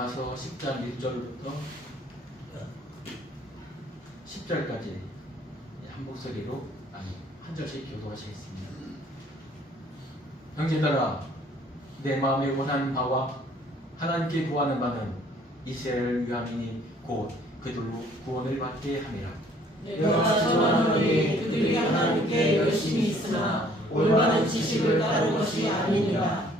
로마서 10장 1절부터 10절까지 한 목소리로 한 절씩 교도하시겠습니다. 형제들아, 내 마음에 원하는 바와 하나님께 구하는 바는 이스라엘을 위함이니 곧 그들로 구원을 받게 함이라. 내가 전하노니 그들이 하나님께 열심히 있으나 올바른 지식을 따른 것이 아니니라.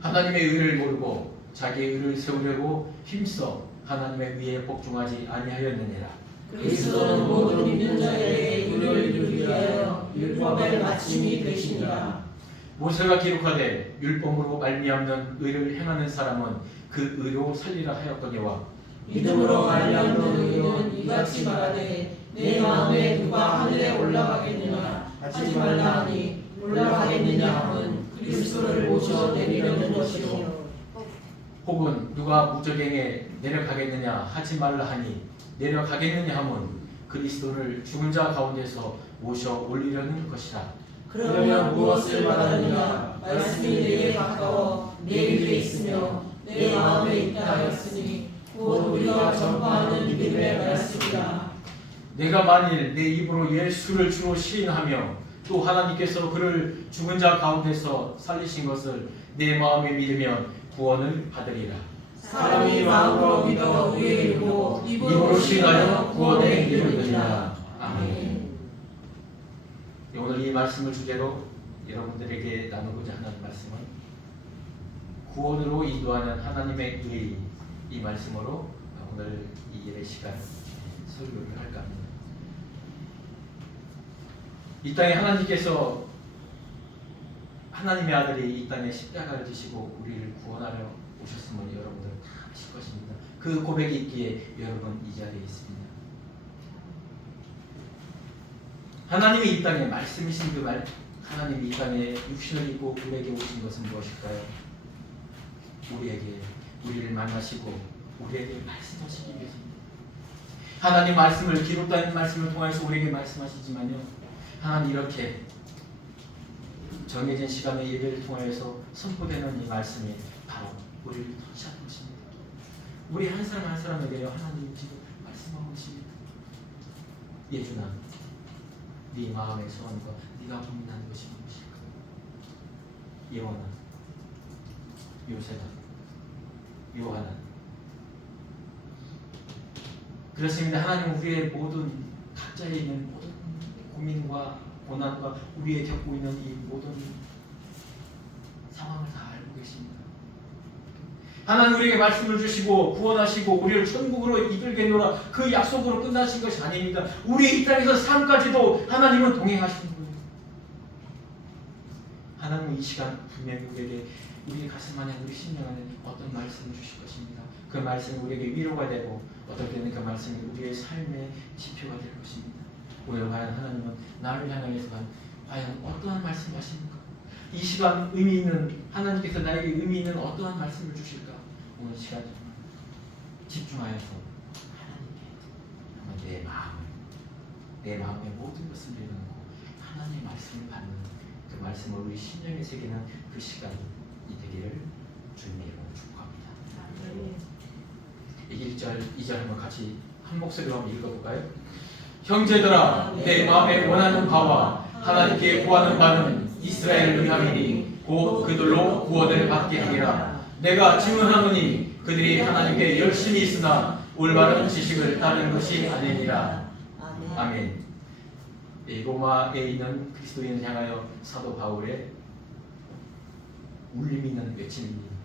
하나님의 의를 모르고 자기의 의를 세우려고 힘써 하나님의 위에 복종하지 아니하였느니라. 그리스도는 모든 믿는 자에게 의를 이루기 위하여 율법의 마침이 되시니라. 모세가 기록하되 율법으로 말미암는 의를 행하는 사람은 그 의로 살리라 하였거니와 믿음으로 말미암는 의는 이같이 말하되 내 마음에 누가 하늘에 올라가겠느냐 하지 말라 하니 올라가겠느냐 함은 그리스도를 모셔 내리려는 것이요. 혹은 누가 무저갱에 내려가겠느냐 하지 말라 하니 내려가겠느냐 함은 그리스도를 죽은 자 가운데서 모셔 올리려는 것이라. 그러면 무엇을 말하느냐? 말씀이 내게 가까워 내 입에 있으며 내 마음에 있다 하였으니 곧 우리가 전파하는 믿음의 말씀이라. 내가 만일 내 입으로 예수를 주로 시인하며 또 하나님께서 그를 죽은 자 가운데서 살리신 것을 내 마음에 믿으면 구원을 받으리라. 사람이 마음으로 믿어 의에 이르고 입으로 시인하여 구원에 이르느니라. 아멘. 오늘 이 말씀을 주제로 여러분들에게 나누고자 하는 말씀은 구원으로 인도하는 하나님의 의, 이 말씀으로 오늘 이 예배 시간 설교를 할까 합니다. 이 땅에 하나님께서 하나님의 아들이 이 땅에 십자가를 지시고 우리를 구원하려 오셨음을 여러분들 다 아실 것입니다. 그 고백이 있기에 여러분 이 자리에 있습니다. 하나님이 이 땅에 말씀이신 그 말, 하나님이 이 땅에 육신을 입고 우리에게 오신 것은 무엇일까요? 우리를 만나시고 우리에게 말씀하시기 위해서입니다. 하나님 말씀을 기록된 말씀을 통해서 우리에게 말씀하시지만요, 하나님 이렇게 정해진 시간의 예배를 통해서 선포되는 이 말씀이 바로 우리를 터치하는 것입니다. 우리 한 사람 한 사람에게 하나님이 지금 말씀하고 계십니다. 예준아, 네 마음의 소원과 네가 고민하는 것이 무엇일까? 예원아, 요새다, 요하나. 그렇습니다. 하나님 우리의 모든 각자에 있는 모든 고민과 고난과 우리의 겪고 있는 이 모든 상황을 다 알고 계십니다. 하나님 우리에게 말씀을 주시고 구원하시고 우리를 천국으로 이끌겠노라 그 약속으로 끝나신 것이 아닙니다. 우리 이 땅에서 삶까지도 하나님은 동행하시는 거예요. 하나님은 이 시간 분명히 우리에게 우리 가슴 안에 우리 심령 안에 어떤 말씀을 주실 것입니다. 그 말씀이 우리에게 위로가 되고 어떨 때는 그 말씀이 우리의 삶의 지표가 될 것입니다. 오늘 과연 하나님은 나를 향해서 과연 어떠한 말씀을 하십니까? 이 시간 의미 있는 하나님께서 나에게 의미 있는 어떠한 말씀을 주실까? 오늘 시간 집중하여서 하나님께 내 마음의 모든 것을 내려놓고 하나님의 말씀을 받는 그 말씀을 우리 심령에 새기는 그 시간이 되기를 주님의 이름으로 축복합니다. 1절, 2절 한번 같이 한 목소리로 한번 읽어볼까요? 형제들아, 내 마음에 원하는 바와 하나님께 구하는 바는 이스라엘을 위함이니 곧 그들로 구원을 받게 하리라. 내가 증언하노니 그들이 하나님께 열심히 있으나 올바른 지식을 따르는 것이 아니니라. 아멘. 로마에 있는 그리스도인을 향하여 사도 바울의 울림 있는 외침입니다.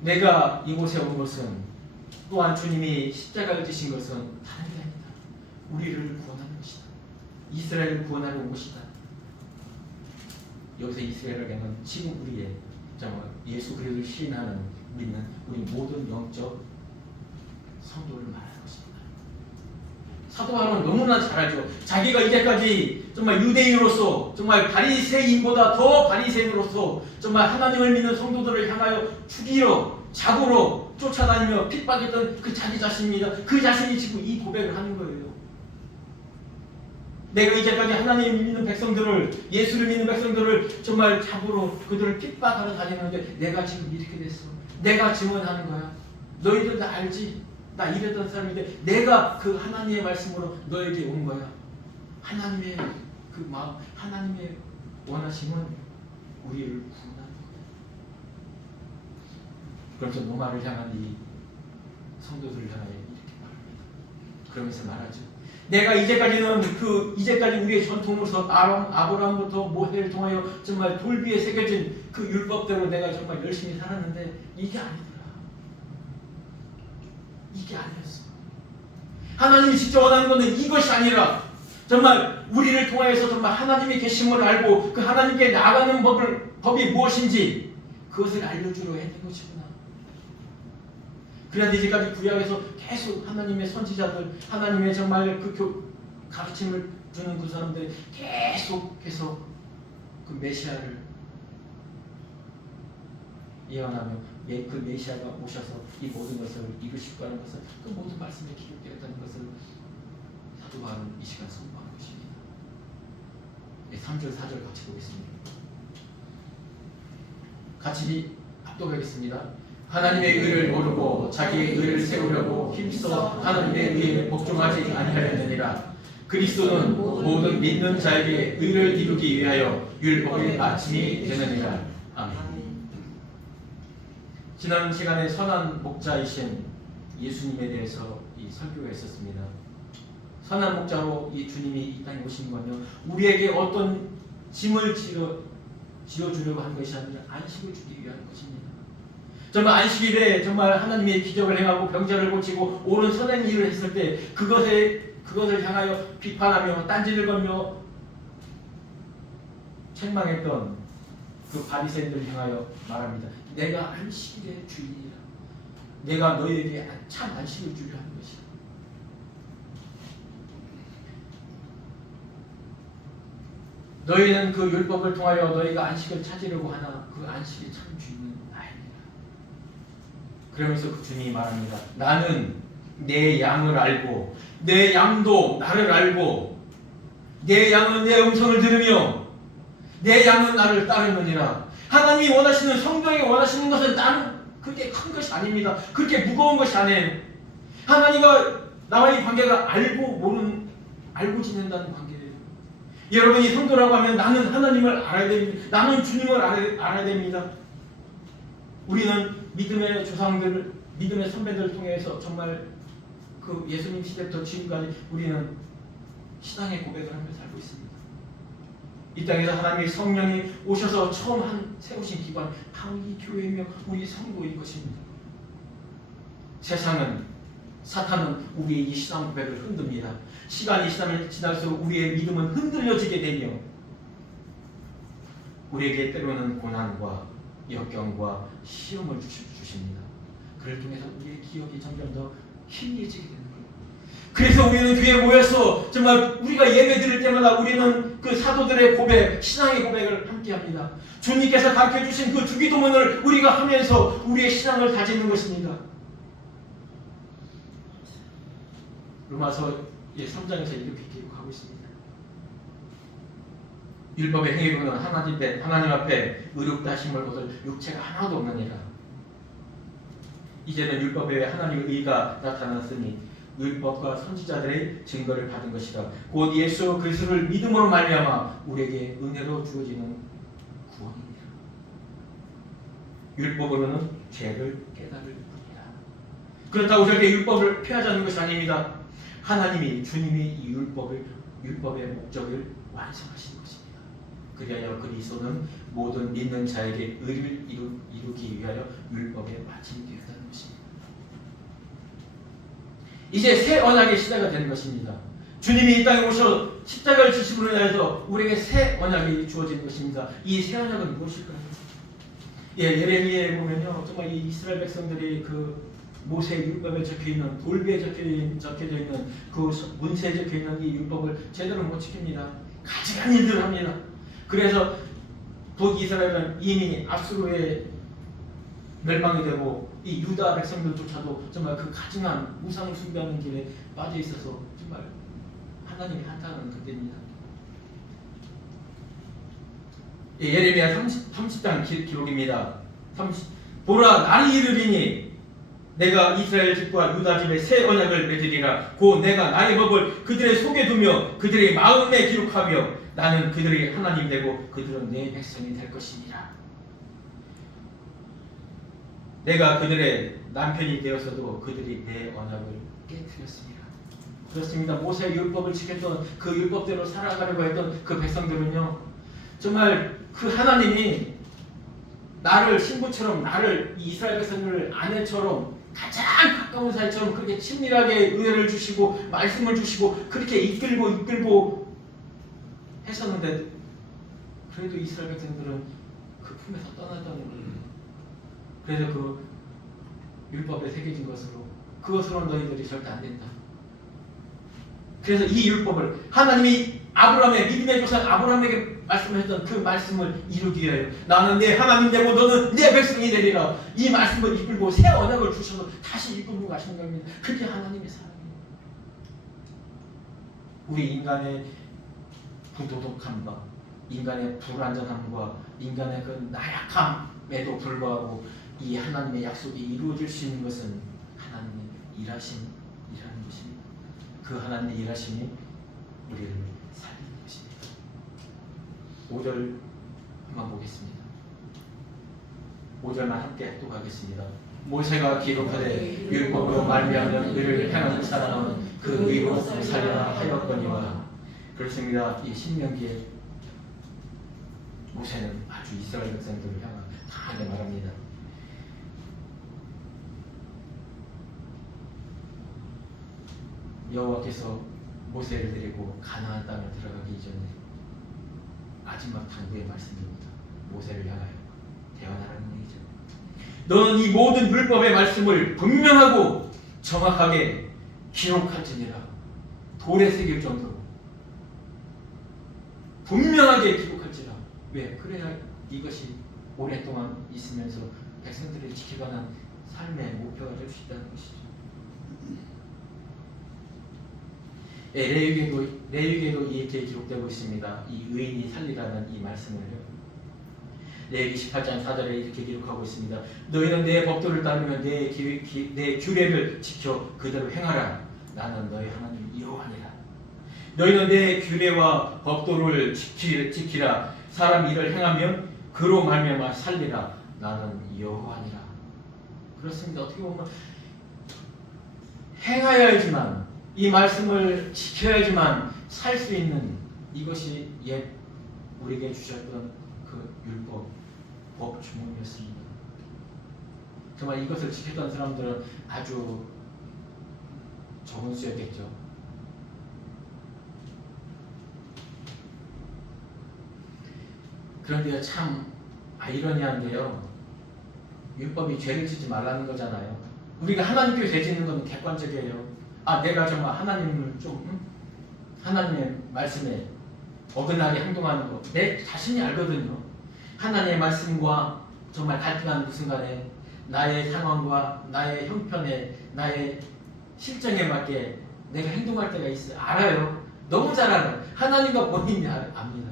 내가 이곳에 온 것은 또한 주님이 십자가를 지신 것은 다른 게 아니다. 우리를 구원하는 것이다. 이스라엘을 구원하러 온 것이다. 여기서 이스라엘에게는 지금 우리의 예수 그리스도를 시인하는 믿는 우리 모든 영적 성도를 말하는 것입니다. 사도 바울은 너무나 잘 알죠. 자기가 이제까지 정말 유대인으로서 정말 바리새인보다 더 바리새인으로서 정말 하나님을 믿는 성도들을 향하여 죽이러 잡으러 쫓아다니며 핍박했던 그 자기 자신입니다. 그 자신이 지금 이 고백을 하는 거예요. 내가 이제까지 하나님을 믿는 백성들을, 예수를 믿는 백성들을 정말 잡으러 그들을 핍박하러 다니는데 내가 지금 이렇게 됐어. 내가 증언하는 거야. 너희들 다 알지? 나 이랬던 사람인데 내가 그 하나님의 말씀으로 너에게 온 거야. 하나님의 그 마음, 하나님의 원하심은 우리를 구원하는 거야. 그래서 노마를 향한 이 성도들을 향하여 이렇게 말합니다. 그러면서 말하죠. 내가 이제까지 우리의 전통으로서 아브라함부터 모세를 통하여 정말 돌비에 새겨진 그 율법대로 내가 정말 열심히 살았는데 이게 아니더라. 이게 아니었어. 하나님이 직접 원하는 것은 이것이 아니라 정말 우리를 통하여서 정말 하나님의 계심을 알고 그 하나님께 나아가는 법이 무엇인지 그것을 알려주려 했던 것이구나. 그런데 이제까지 구약에서 계속 하나님의 선지자들, 하나님의 정말 그 가르침을 주는 그 사람들이 계속해서 그 메시아를 예언하며 그 메시아가 오셔서 이 모든 것을 이루실 거라는 것을, 그 모든 말씀에 기록되었다는 것을 사도 바울은 이 시간 선포하는 것입니다. 3절 4절 같이 보겠습니다. 같이 합독하겠습니다. 하나님의 의를 모르고 자기의 의를 세우려고 힘써 하나님의 의에 복종하지 아니하였느니라. 그리스도는 모든 믿는 자에게 의를 이루기 위하여 율법의 마침이 되느니라. 아멘. 지난 시간에 선한 목자이신 예수님에 대해서 이 설교가 있었습니다. 선한 목자로 이 주님이 이 땅에 오신 건요, 우리에게 어떤 짐을 지어주려고 한 것이 아니라 안식을 주기 위한 것입니다. 정말 안식일에 정말 하나님의 기적을 행하고 병자를 고치고 옳은 선한 일을 했을 때 그것을 향하여 비판하며 딴지를 걸며 책망했던 그 바리새인들을 향하여 말합니다. 내가 안식일의 주인이라. 내가 너희에게 참 안식을 주려 하는 것이다. 너희는 그 율법을 통하여 너희가 안식을 찾으려고 하나 그 안식의 참 주인은 나입니다. 그러면서 그 주님이 말합니다. 나는 내 양을 알고 내 양도 나를 알고 내 양은 내 음성을 들으며 내 양은 나를 따르느니라. 하나님이 원하시는, 성도에게 원하시는 것은 나는 그렇게 큰 것이 아닙니다. 그렇게 무거운 것이 아니에요. 하나님과 나와의 관계가 알고 지낸다는 관계예요. 여러분이 성도라고 하면 나는 하나님을 알아야 됩니다. 나는 주님을 알아야 됩니다. 우리는 믿음의 조상들, 믿음의 선배들을 통해서 정말 그 예수님 시대부터 지금까지 우리는 신앙의 고백을 하며 살고 있습니다. 이 땅에서 하나님의 성령이 오셔서 처음 세우신 기관, 바로 이 교회이며 우리 성도인 것입니다. 세상은, 사탄은 우리의 이 신앙 고백을 흔듭니다. 시간이 지날수록 우리의 믿음은 흔들려지게 되며 우리에게 때로는 고난과 역경과 시험을 주십니다. 그를 통해서 우리의 기억이 점점 더 희미해지게 되는 거예요. 그래서 우리는 교회에 모여서 정말 우리가 예배 드릴 때마다 우리는 그 사도들의 고백, 신앙의 고백을 함께합니다. 주님께서 가르쳐주신 그 주기도문을 우리가 하면서 우리의 신앙을 다지는 것입니다. 로마서 3장에서 이렇게 기록하고 있습니다. 율법의 행위로는 하나님 앞에 의롭다 하심을 얻을 육체가 하나도 없느니라. 이제는 율법에 하나님의 의가 나타났으니 율법과 선지자들의 증거를 받은 것이라. 곧 예수 그리스도를 믿음으로 말미암아 우리에게 은혜로 주어지는 구원입니다. 율법으로는 죄를 깨달을 뿐이라. 그렇다고 절대 율법을 폐하자는 것이 아닙니다. 주님이 이 율법의 목적을 완성하신 것입니다. 그리하여 그리스도는 모든 믿는 자에게 의를 이루기 위하여 율법의 마침이 되었다는 것입니다. 이제 새 언약의 시대가 되는 것입니다. 주님이 이 땅에 오셔 십자가를 지심으로 인하여서 우리에게 새 언약이 주어지는 것입니다. 이 새 언약은 무엇일까요? 예레미야에 보면요, 정말 이 이스라엘 백성들이 그 모세의 율법에 적혀있는, 돌비에 적혀져 있는 그 문서에 적혀있는 이 율법을 제대로 못 지킵니다. 가증한 일들을 합니다. 그래서 북이스라엘은 이미 압수로에 멸망이 되고 이 유다 백성들조차도 정말 그 가증한 우상을 숭배하는 길에 빠져 있어서 정말 하나님이 한탄하는 그때입니다. 예레미야 30장 기록입니다. 보라, 날이 이르리니 내가 이스라엘 집과 유다 집에 새 언약을 맺으리라. 곧 내가 나의 법을 그들의 속에 두며 그들의 마음에 기록하며 나는 그들의 하나님 되고 그들은 내 백성이 될 것이니라. 내가 그들의 남편이 되었어도 그들이 내 언약을 깨뜨렸습니다. 그렇습니다. 모세의 율법을 지켰던 그 율법대로 살아가려고 했던 그 백성들은요, 정말 그 하나님이 나를 신부처럼, 나를 이스라엘 백성을 아내처럼 가장 가까운 사이처럼 그렇게 친밀하게 은혜를 주시고 말씀을 주시고 그렇게 이끌고 했었는데, 그래도 이스라엘 백성들은 그 품에서 떠났다는 거예요. 그래서 그 율법에 새겨진 것으로, 그것으로 너희들이 절대 안 된다. 그래서 이 율법을 하나님이 아브라함의 믿음의 조상 아브라함에게 말씀했던 그 말씀을 이루기 위하여 나는 내 하나님 되고 너는 내 백성이 되리라. 이 말씀을 이끌고 새 언약을 주셔서 다시 이끌고 가시는 겁니다. 그게 하나님의 사랑이에요. 우리 인간의 부도덕함과 인간의 불완전함과 인간의 그 나약함에도 불구하고 이 하나님의 약속이 이루어질 수 있는 것은 하나님의 일하심이라는 것입니다. 그 하나님의 일하심이 우리를 살리는 것입니다. 5절 한번 보겠습니다. 5절만 함께 또 가겠습니다. 모세가 기록하되 율법으로 말미암아 의를 행하는 사람은 그 의로 살려라 하였거니와. 그렇습니다. 이 신명기에 모세는 아주 이스라엘 백성들을 향하여 강하게 말합니다. 여호와께서 모세를 데리고 가나안 땅에 들어가기 이전에 마지막 당부의 말씀입니다. 모세를 향하여 대언하라는 얘기죠. 너는 이 모든 율법의 말씀을 분명하고 정확하게 기록할지니라. 돌에 새길 정도로 분명하게 기록할지라. 왜? 그래야 이것이 오랫동안 있으면서 백성들이 지켜가는 삶의 목표가 될 수 있다는 것이죠. 레위기에도 이렇게 기록되고 있습니다. 이 의인이 살리라는 이 말씀을요. 레위기 18장 4절에 이렇게 기록하고 있습니다. 너희는 내 법도를 따르며 내 규례를 지켜 그대로 행하라. 나는 너희 하나님 여호와니라. 너희는 내 규례와 법도를 지키라. 사람 일을 행하면 그로 말미암아 살리라. 나는 여호와니라. 그렇습니다. 어떻게 보면 행하여야지만, 이 말씀을 지켜야지만 살 수 있는, 이것이 옛 우리에게 주셨던 그 율법, 법 주문이었습니다. 정말 이것을 지켰던 사람들은 아주 적은 수였겠죠. 그런데 참 아이러니한데요, 율법이 죄를 짓지 말라는 거잖아요. 우리가 하나님께 죄 짓는 건 객관적이에요. 내가 정말 하나님을 하나님의 말씀에 어긋나게 행동하는 거 내 자신이 알거든요. 하나님의 말씀과 정말 갈등하는 그 순간에 나의 상황과 나의 형편에, 나의 실정에 맞게 내가 행동할 때가 있어요. 알아요. 너무 잘 알아요. 하나님과 본인이 압니다.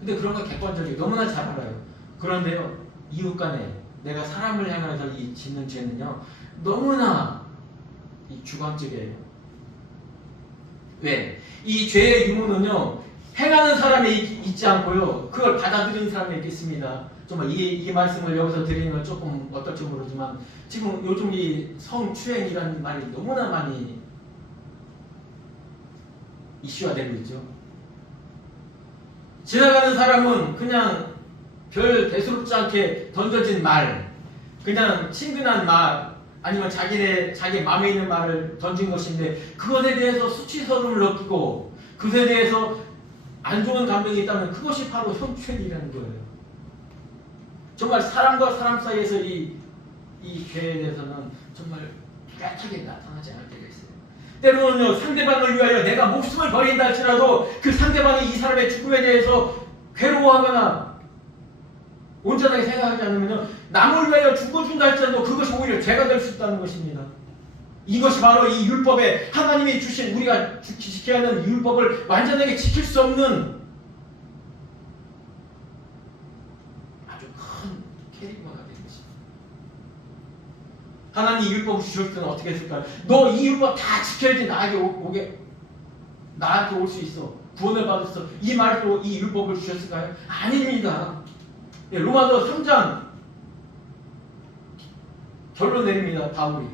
근데 그런 거 객관적이에요. 너무나 잘 알아요. 그런데요, 이웃 간에 내가 사람을 향해서 이 짓는 죄는요, 너무나 이 주관적이에요. 왜? 이 죄의 유무는요, 행하는 사람이 있지 않고요, 그걸 받아들이는 사람이 있겠습니다. 정말 이 말씀을 여기서 드리는 건 조금 어떨지 모르지만, 지금 요즘 이 성추행이라는 말이 너무나 많이 이슈화 되고 있죠. 지나가는 사람은 그냥 별 대수롭지 않게 던져진 말, 그냥 친근한 말, 아니면 자기 마음에 있는 말을 던진 것인데, 그것에 대해서 수치스러움을 느끼고 그것에 대해서 안 좋은 감정이 있다면 그것이 바로 성추행이라는 거예요. 정말 사람과 사람 사이에서 이 죄에 대해서는 정말 뚜렷하게 나타나지 않을 때가 있어요. 때로는요, 상대방을 위하여 내가 목숨을 버린다 할지라도 그 상대방이 이 사람의 죽음에 대해서 괴로워하거나 온전하게 생각하지 않으면 남을 위하여 죽어준다 할지라도 그것이 오히려 죄가 될 수 있다는 것입니다. 이것이 바로 이 율법에 하나님이 주신, 우리가 지켜야 하는 율법을 완전하게 지킬 수 없는 캐리고가 된 것입니다. 하나님 이 율법을 주셨을 때는 어떻게 했을까요? 너 이 율법 다 지켜야지 나한테 올 수 있어. 구원을 받았어. 이 말로 이 율법을 주셨을까요? 아닙니다. 예, 로마서 3장 결론 내립니다. 바울이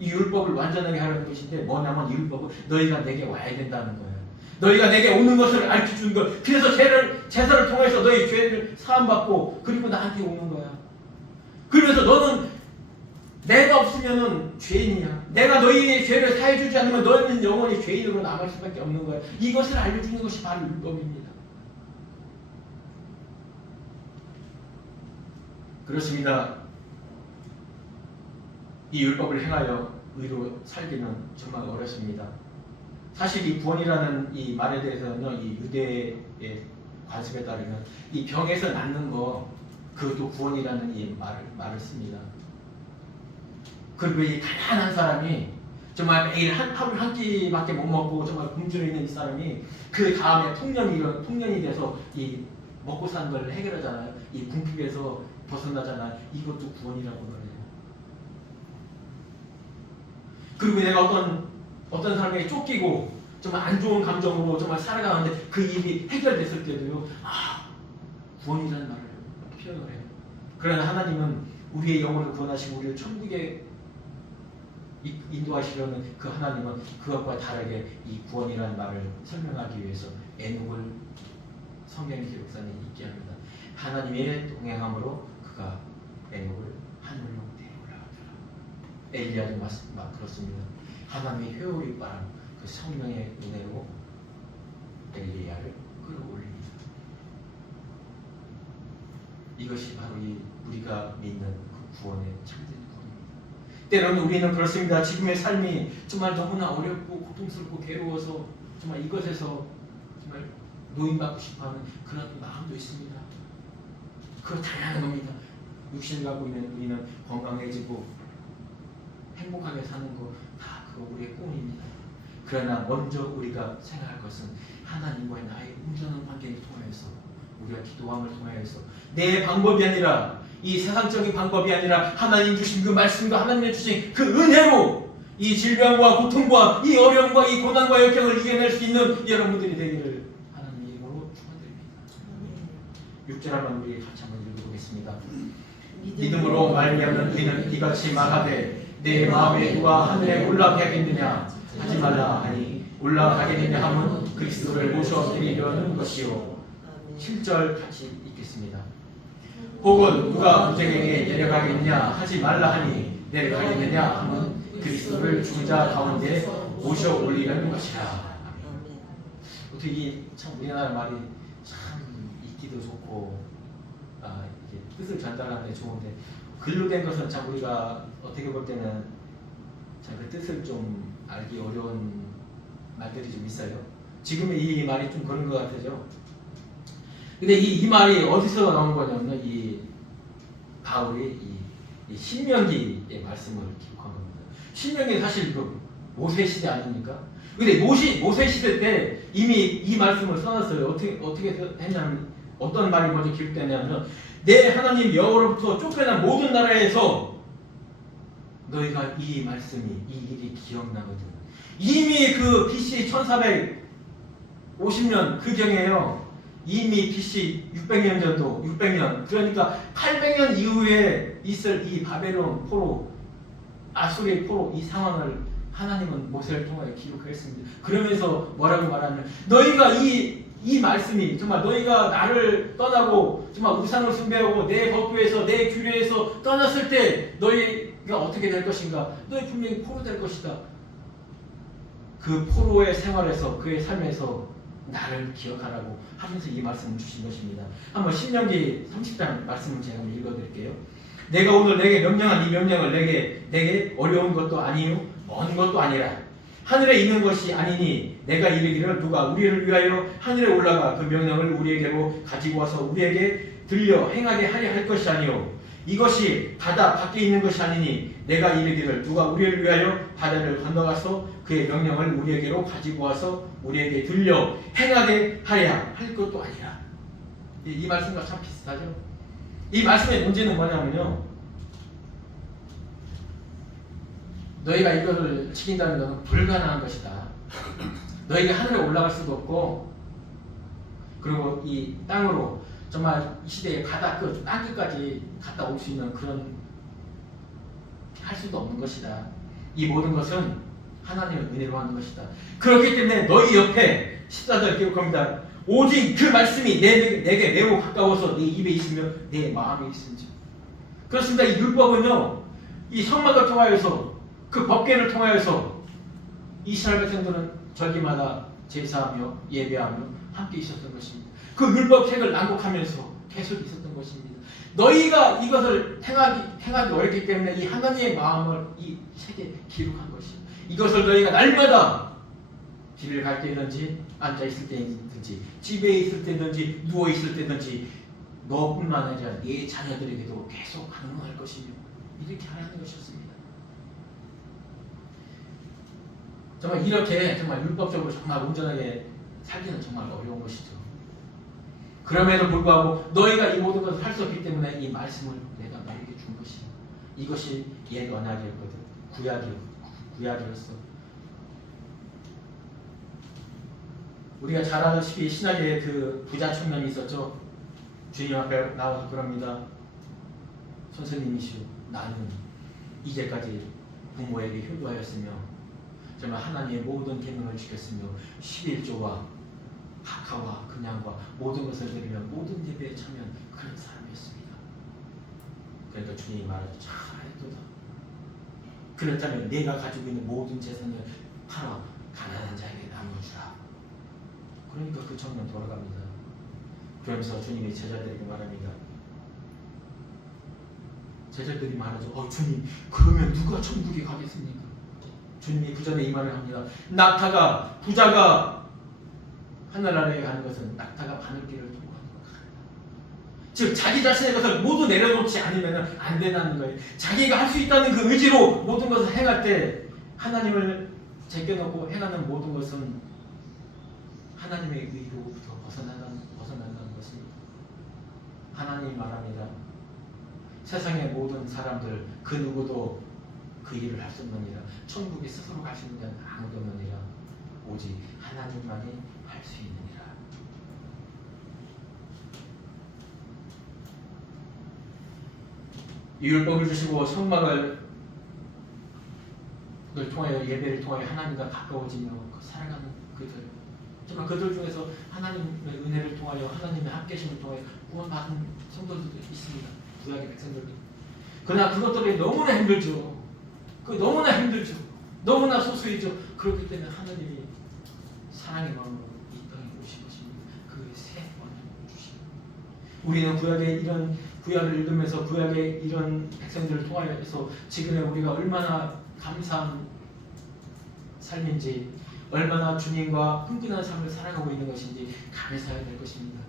이 율법을 완전하게 하려는 것인데 뭐냐면 이 율법은 너희가 내게 와야 된다는 거예요. 너희가 내게 오는 것을 알려주는 것. 그래서 제사를 통해서 너희 죄를 사함받고 그리고 나한테 오는 거야. 그러면서 너는 내가 없으면은 죄인이야. 내가 너희의 죄를 사해주지 않으면 너희는 영원히 죄인으로 남을 수밖에 없는 거야. 이것을 알려주는 것이 바로 율법입니다. 그렇습니다. 이 율법을 행하여 의로 살기는 정말 어렵습니다. 사실 이 구원이라는 이 말에 대해서는요, 이 유대의 관습에 따르면 이 병에서 낫는 거 그것도 구원이라는 이 말을 씁니다. 그리고 이 가난한 사람이 정말 매일 하루 한 끼밖에 못 먹고 정말 굶주려 있는 이 사람이 그 다음에 통년이 돼서 이 먹고 사는 걸 해결하잖아요. 이 궁핍에서 벗어나잖아요. 이것도 구원이라고 그래요. 그리고 내가 어떤 사람에게 쫓기고 정말 안 좋은 감정으로 정말 살아가는데 그 일이 해결됐을 때도요, 구원이라는 말을 표현을 해요. 그러나 하나님은 우리의 영혼을 구원하시고 우리를 천국에 인도하시려는 그 하나님은 그것과 다르게 이 구원이라는 말을 설명하기 위해서 에녹을 성경 기록상에 있게 합니다. 하나님의 동행함으로 그가 에녹을 하늘로 데려올라가더라. 엘리야도 그렇습니다. 하나님의 회오리 바람 그 성령의 은혜로 엘리야를 끌어올립니다. 이것이 바로 우리가 믿는 그 구원의 참된 구원입니다. 때로는 우리는 그렇습니다. 지금의 삶이 정말 너무나 어렵고 고통스럽고 괴로워서 정말 이것에서 정말 노인받고 싶어하는 그런 마음도 있습니다. 그거 다양한 겁니다. 육신을 갖고 있는 우리는 건강해지고 행복하게 사는 거 다 그거 우리의 꿈입니다. 그러나 먼저 우리가 생각할 것은 하나님과의 나의 온전한 관계를 통해서 우리가 기도함을 통해서 내 방법이 아니라 이 세상적인 방법이 아니라 하나님 주신 그 말씀과 하나님 주신 그 은혜로 이 질병과 고통과 이 어려움과 이 고난과 역경을 이겨낼 수 있는 여러분들이 되기를 하나님 이름으로 축원드립니다. 6절 한번 우리 같이 한번 읽어보겠습니다. 믿음으로 말미암는 우리는 이같이 말하되 내 마음에 누가 하늘에 올라가겠느냐 하지 말라 하니 올라가겠느냐 하면 그리스도를 모셔드리려는 것이요. 7절 같이 읽겠습니다. 혹은 누가 무죄에게 내려가겠냐 하지 말라 하니 내려가겠느냐 하면 그리스도를 죽은 자 가운데 모셔 올리려는 것이라. 아멘. 어떻게 참 우리나라 말이 참 읽기도 좋고 이게 뜻을 전달하는 데 좋은데 글로 된 것은 참 우리가 어떻게 볼 때는 참 그 뜻을 좀 알기 어려운 말들이 좀 있어요. 지금의 이 말이 좀 그런 것 같아요. 근데 이 말이 어디서 나온 거냐면 이 바울이 이 신명기의 말씀을 기록한 겁니다. 신명기 사실 그 모세 시대 아닙니까? 근데 모세 시대 때 이미 이 말씀을 써놨어요. 어떻게 했냐면 어떤 말이 먼저 기록되냐면 내 하나님 여호와로부터 쫓겨난 모든 나라에서 너희가 이 말씀이 이 일이 기억나거든. 이미 그 BC 1450년 그경에요. 이미 BC 600년 전도 600년 그러니까 800년 이후에 있을 이 바벨론 포로 아수르의 포로 이 상황을 하나님은 모세를 통하여 기록했습니다. 그러면서 뭐라고 말하냐면 너희가 이 말씀이 정말 너희가 나를 떠나고 정말 우상을 숭배하고 내 법궤에서 내 규례에서 떠났을 때 너희가 어떻게 될 것인가? 너희 분명히 포로 될 것이다. 그 포로의 생활에서 그의 삶에서 나를 기억하라고 하면서 이 말씀을 주신 것입니다. 한번 신명기 30장 말씀을 제가 한번 읽어드릴게요. 내가 오늘 내게 명령한 이 명령을 내게 어려운 것도 아니요 먼 것도 아니라 하늘에 있는 것이 아니니 내가 이르기를 누가 우리를 위하여 하늘에 올라가 그 명령을 우리에게로 가지고 와서 우리에게 들려 행하게 하려 할 것이 아니요 이것이 바다 밖에 있는 것이 아니니 내가 이르기를 누가 우리를 위하여 바다를 건너가서 그의 명령을 우리에게로 가지고 와서 우리에게 들려 행하게 하려 할 것도 아니라. 이 말씀과 참 비슷하죠. 이 말씀의 문제는 뭐냐면요, 너희가 이것을 지킨다는 것은 불가능한 것이다. 너희가 하늘에 올라갈 수도 없고, 그리고 이 땅으로 정말 이 시대의 바다 끝, 땅 끝까지 갔다 올 수 있는 그런 할 수도 없는 것이다. 이 모든 것은 하나님의 은혜로 하는 것이다. 그렇기 때문에 너희 옆에 14절 기록합니다. 오직 그 말씀이 내게 매우 가까워서 네 입에 있으며 내 마음에 있은지. 그렇습니다. 이 율법은요, 이 성막을 통하여서, 그 법궤를 통하여서 이스라엘 백성들은 절기마다 제사하며 예배하며 함께 있었던 것입니다. 그 율법책을 낭독하면서 계속 있었던 것입니다. 너희가 이것을 행하기 어렵기 때문에 이 하나님의 마음을 이 책에 기록한 것입니다. 이것을 너희가 날마다 길을 갈 때든지 앉아 있을 때든지 집에 있을 때든지 누워 있을 때든지 너뿐만 아니라 네 자녀들에게도 계속 강론할 것이며 이렇게 하라는 것이었습니다. 정말 이렇게 정말 율법적으로 정말 온전하게 살기는 정말 어려운 것이죠. 그럼에도 불구하고 너희가 이 모든 것을 할 수 없기 때문에 이 말씀을 내가 너에게 준 것이야. 이것이 옛 언약이었거든. 구약이었어. 우리가 잘 아다시피 신학에 그 부자 청년이 있었죠. 주님 앞에 나와서 그럽니다. 선생님이시오, 나는 이제까지 부모에게 효도하였으며 정말 하나님의 모든 계명을 지켰으며 11조와 각하와 금양과 모든 것을 드리며 모든 예배에 참여한 그런 사람이었습니다. 그러니까 주님이 말하죠. 잘했도다. 그렇다면 내가 가지고 있는 모든 재산을 팔아 가난한 자에게 나눠주라. 그러니까 그 청년 돌아갑니다. 그러면서 주님이 제자들에게 말합니다. 제자들이 말하죠. 주님, 그러면 누가 천국에 가겠습니까? 주님이 그 전에 이 말을 합니다. 낙타가, 부자가 하늘나라에 가는 것은 낙타가 바늘길을 통과하는 것 같다. 즉 자기 자신의 것을 모두 내려놓지 않으면 안 된다는 거예요. 자기가 할 수 있다는 그 의지로 모든 것을 행할 때 하나님을 제껴놓고 행하는 모든 것은 하나님의 의로부터 벗어난다는 것입니다. 하나님이 말합니다. 세상의 모든 사람들 그 누구도 그 일을 할 수 없느니라. 천국에 스스로 갈 수 있는 자는 아무도 없느니라. 오직 하나님만이 할 수 있느니라. 이 율법을 주시고 성막을 통하여 예배를 통하여 하나님과 가까워지며 살아가는 그들, 정말 그들 중에서 하나님의 은혜를 통하여 하나님의 함께심을 통하여 구원받은 성도들도 있습니다. 구약의 백성들도. 그러나 그것들이 너무나 힘들죠. 너무나 힘들죠. 너무나 소수이죠. 그렇기 때문에 하나님이 사랑의 마음으로 이 땅에 오신 것입니다. 그 새 원한을 주십니다. 우리는 구약을 읽으면서 구약의 이런 백성들을 통하여서 지금의 우리가 얼마나 감사한 삶인지, 얼마나 주님과 끈끈한 삶을 살아가고 있는 것인지 감사해야 될 것입니다.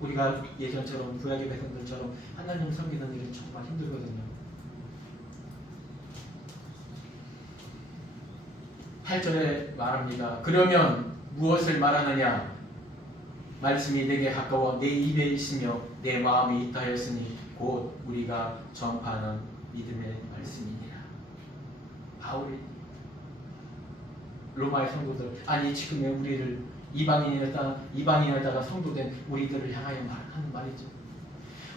우리가 예전처럼 구약의 백성들처럼 하나님 섬기는 일은 정말 힘들거든요. 8절에 말합니다. 그러면 무엇을 말하느냐? 말씀이 내게 가까워 내 입에 있으며 내 마음에 있다 하였으니 곧 우리가 전파하는 믿음의 말씀이니라. 바울이 로마의 성도들, 아니 지금의 우리를 이방인에다가 성도된 우리들을 향하여 하는 말이죠.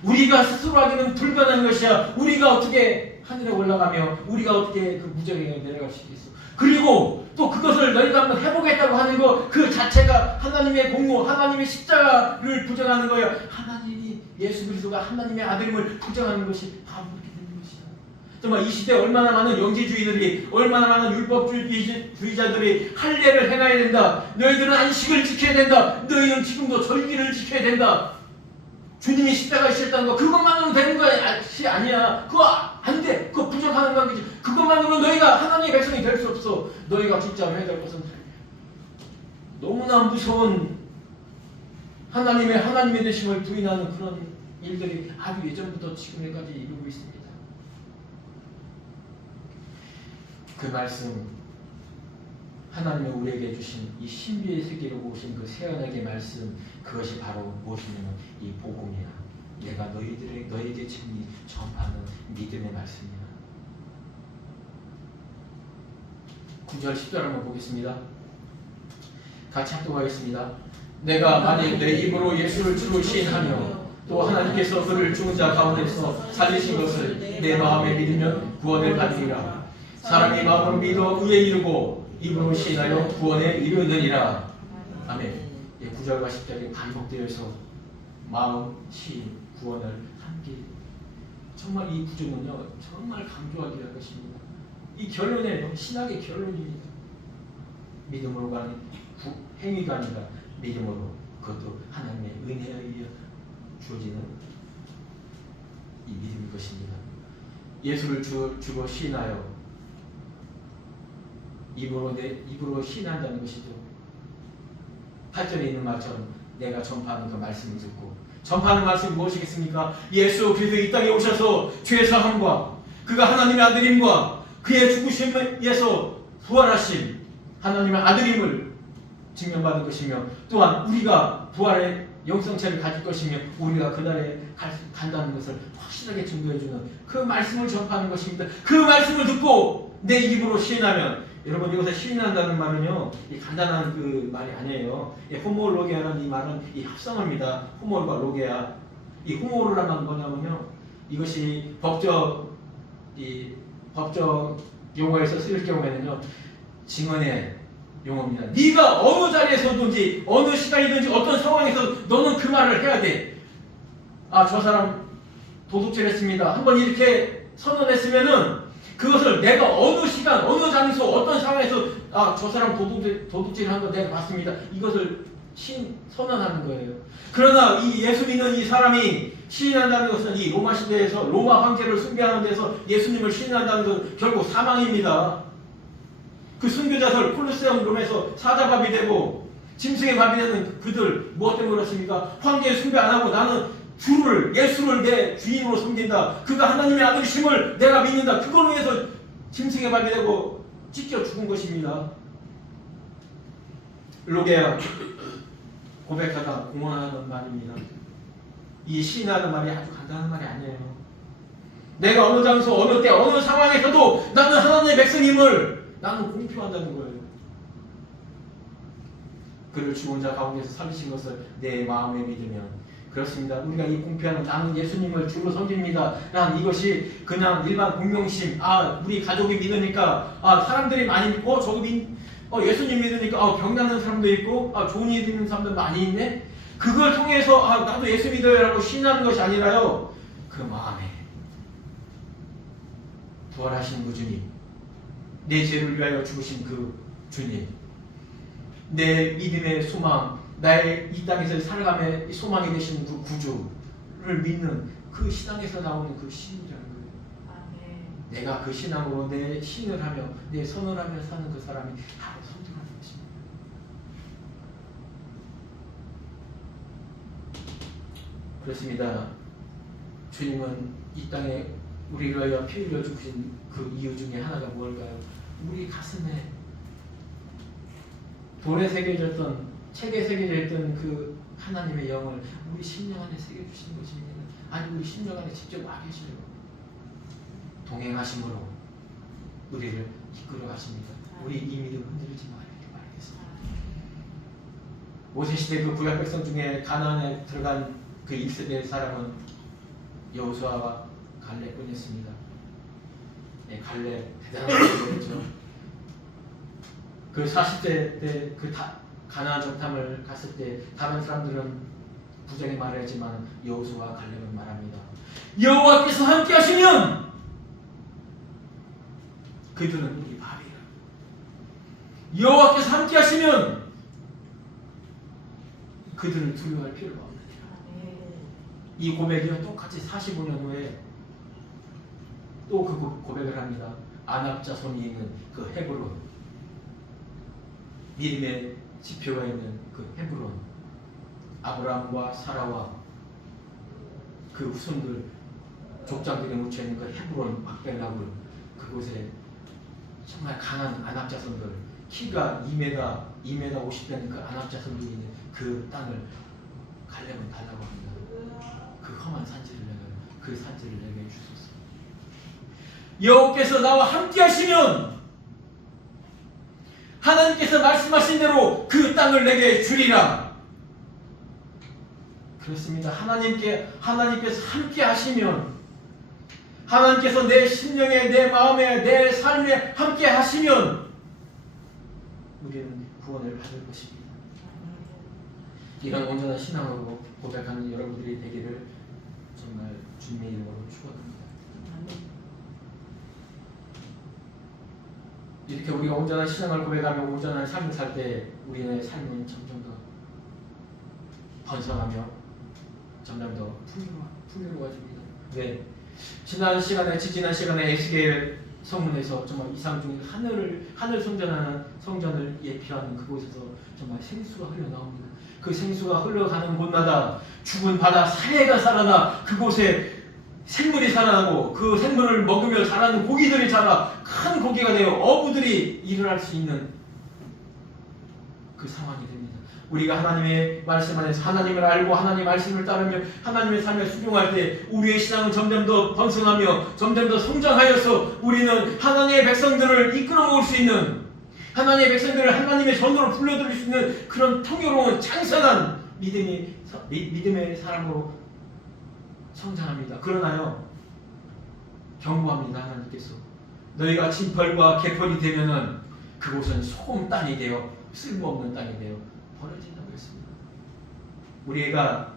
우리가 스스로 하기는 불가능한 것이야. 우리가 어떻게 하늘에 올라가며 우리가 어떻게 그 무저행에 내려갈 수 있겠어. 그리고 또 그것을 너희가 한번 해보겠다고 하는 거, 그 자체가 하나님의 공로, 하나님의 십자가를 부정하는 거예요. 하나님이 예수 그리스도가 하나님의 아들임을 부정하는 것이 바로 그렇게 되는 것이다. 정말 이 시대에 얼마나 많은 영지주의들이, 얼마나 많은 율법주의자들이 할례를 행해야 된다. 너희들은 안식을 지켜야 된다. 너희는 지금도 절기를 지켜야 된다. 주님이 십자가에 지셨다는 거, 그것만으로 되는 것이 아니야. 그거 안 돼. 그거 부족하는 관계지. 그것만으로 너희가 하나님의 백성이 될 수 없어. 너희가 진짜 해야 될 것은 너무나 무서운 하나님의 되심을 부인하는 그런 일들이 아주 예전부터 지금까지 이루고 있습니다. 그 말씀, 하나님이 우리에게 주신 이 신비의 세계로 오신 그 새 언약의 말씀, 그것이 바로 무엇이냐면 이 복음이야. 내가 너에게 지금 전파하는 믿음의 말씀이야. 9절 10절 한번 보겠습니다. 같이 합독하겠습니다. 내가 만일 내 입으로 예수를 주로 시인하며 또 하나님께서 그를 죽은 자 가운데서 살리신 것을 내 마음에 믿으면 구원을 받으리라. 사람이 마음으로 믿어 의에 이르고 입으로 시인하여 구원에 이르느니라. 아멘. 9절과 10절이 반복되어서 마음, 시인, 구원을 함께. 정말 이 구조는요 정말 강조하기 할 것입니다. 이 결론이에요. 신학의 결론입니다. 믿음으로 가는 행위가 아니라 믿음으로, 그것도 하나님의 은혜에 의해 주어지는 이 믿음일 것입니다. 예수를 주로 시인하여 입으로 시인한다는 것이죠. 8절에 있는 말처럼 내가 전파하는 그 말씀을 듣고, 전파하는 말씀이 무엇이겠습니까? 예수 그리스도 이 땅에 오셔서 죄 사함과 그가 하나님의 아들임과 그의 죽으심에서 부활하신 하나님의 아들임을 증명받은 것이며, 또한 우리가 부활의 영성체를 가질 것이며 우리가 그날에 간다는 것을 확실하게 증거해주는 그 말씀을 전파하는 것입니다. 그 말씀을 듣고 내 입으로 시인하면, 여러분 이것에 시인한다는 말은요 이 간단한 그 말이 아니에요. 호모로게아라는 이 말은 이 합성어입니다. 호모과 로게아. 이 호모로라는 뭐냐면요, 이것이 법적 용어에서 쓰일 경우에는요 증언의 용어입니다. 네가 어느 자리에서든지 어느 시간이든지 어떤 상황에서 너는 그 말을 해야 돼. 아, 저 사람 도둑질 했습니다. 한번 이렇게 선언했으면은 그것을 내가 어느 시간 어느 장소 어떤 상황에서 아, 저 사람 도둑질 한 거 내가 봤습니다. 이것을 선언하는 거예요. 그러나 이 예수 믿는 이 사람이 시인한다는 것은 이 로마 시대에서 로마 황제를 숭배하는 데서 예수님을 시인한다는 것은 결국 사망입니다. 그 순교자들 콜로세움 롬에서 사자밥이 되고 짐승의 밥이 되는 그들, 무엇 때문에 그렇습니까? 황제의 숭배 안 하고 나는 예수를 내 주인으로 섬긴다, 그가 하나님의 아들이심을 내가 믿는다, 그걸로 해서 짐승의 밥이 되고 찢겨 죽은 것입니다. 로게아, 고백하다, 공언하는 말입니다. 이 시인하는 말이 아주 간단한 말이 아니에요. 내가 어느 장소 어느 때 어느 상황에서도 나는 하나님의 백성임을 나는 공표한다는 거예요. 그를 죽은 자 가운데서 살리신 것을 내 마음에 믿으면, 그렇습니다. 우리가 이 공표하는 나는 예수님을 주로 섬깁니다 라는 이것이 그냥 일반 공명심, 아 우리 가족이 믿으니까, 아 사람들이 많이 믿고 예수님 믿으니까 병나는 사람도 있고 좋은 일 있는 사람도 많이 있네, 그걸 통해서 나도 예수 믿어요 라고 신하는 것이 아니라요, 그 마음에 부활하신 그 주님, 내 죄를 위하여 죽으신 그 주님, 내 믿음의 소망, 나의 이 땅에서 살아감의 소망이 되시는 그 구주를 믿는 그 신앙에서 나오는 그 신이라는 거예요. 아멘. 내가 그 신앙으로 내 신을 하며 내 선을 하며 사는 그 사람이 바로 성도라는 것입니다. 그렇습니다. 주님은 이 땅에 우리를 위하여 피 흘려 주신 그 이유 중에 하나가 뭘까요? 우리 가슴에 돌에 새겨졌던, 책에 새겨져 있던 그 하나님의 영을 우리 심령 안에 새겨주시는 것입니다. 아니 우리 심령 안에 직접 와 계시는 동행하심으로 우리를 이끌어 가십니다. 우리 이 믿음 흔들리지 말겠습니다. 모세 시대 그 구약 백성 중에 가나안에 들어간 그 1세대 사람은 여호수아와 갈렙뿐이었습니다. 갈렙 대단한 분이었죠. 그 40대 때 그 가나안 정탐을 갔을 때 다른 사람들은 부정히 말하지만 여호수아와 갈렙은 말합니다. 여호와께서 함께 하시면 그들은 우리 밥이라. 여호와께서 함께 하시면 그들은 두려워할 필요가 없느니라. 이 고백이요 똑같이 45년 후에 또 그 고백을 합니다. 아낙 자손이 있는 그 헤브론, 믿음의 지표가 있는 그 헤브론, 아브라함과 사라와 그 후손들 족장들이 묻혀있는 그 헤브론 막벨라굴, 그곳에 정말 강한 아낙 자손들, 키가 2m 50 되는 그 아낙 자손들이 있는 그 땅을 갈렙은 달라고 합니다. 그 그 험한 산지를 그 산지를 내게 주소서. 여호께서 나와 함께 하시면 하나님께서 말씀하신 대로 그 땅을 내게 주리라. 그렇습니다. 하나님께서 함께 하시면, 하나님께서 내 심령에, 내 마음에, 내 삶에 함께 하시면 우리는 구원을 받을 것입니다. 이런 온전한 신앙으로 고백하는 여러분들이 되기를 정말 주님의 이름으로 축원합니다. 이렇게 우리가 온전한 신앙을 고백하며 온전한 삶을 살 때 우리의 삶은 점점 더 번성하며 점점 더 풍요로워집니다. 왜? 지난 시간에 에스겔 성문에서 정말 이상 중에 하늘 성전하는 성전을 예표하는 그곳에서 정말 생수가 흘러나옵니다. 그 생수가 흘러가는 곳마다 죽은 바다 사해가 살아나 그곳에 생물이 살아나고 그 생물을 먹으며 자라는 고기들이 자라 큰 고기가 되어 어부들이 일을 할 수 있는 그 상황이 됩니다. 우리가 하나님의 말씀 안에서 하나님을 알고 하나님의 말씀을 따르며 하나님의 삶에 순종할 때 우리의 신앙은 점점 더 번성하며 점점 더 성장하여서 우리는 하나님의 백성들을 이끌어 먹을 수 있는, 하나님의 백성들을 하나님의 전으로 불러들일 수 있는 그런 통요로운 창선한 믿음의 사람으로 성장합니다. 그러나요, 경고합니다. 하나님께서 너희가 진펄과 개펄이 되면은 그곳은 소금 땅이 되어 쓸모없는 땅이 되어 버려진다고 했습니다. 우리가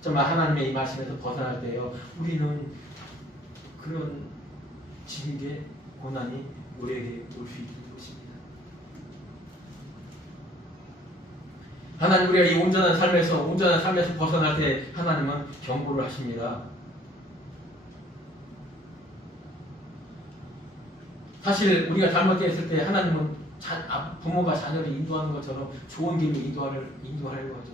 정말 하나님의 이 말씀에서 벗어날 때요, 우리는 그런 징계, 고난이 우리에게 올 수 있는 것입니다. 하나님, 우리가 이 온전한 삶에서 벗어날 때 하나님은 경고를 하십니다. 사실 우리가 잘못했을 때 하나님은 부모가 자녀를 인도하는 것처럼 좋은 길로 인도하려고 하죠.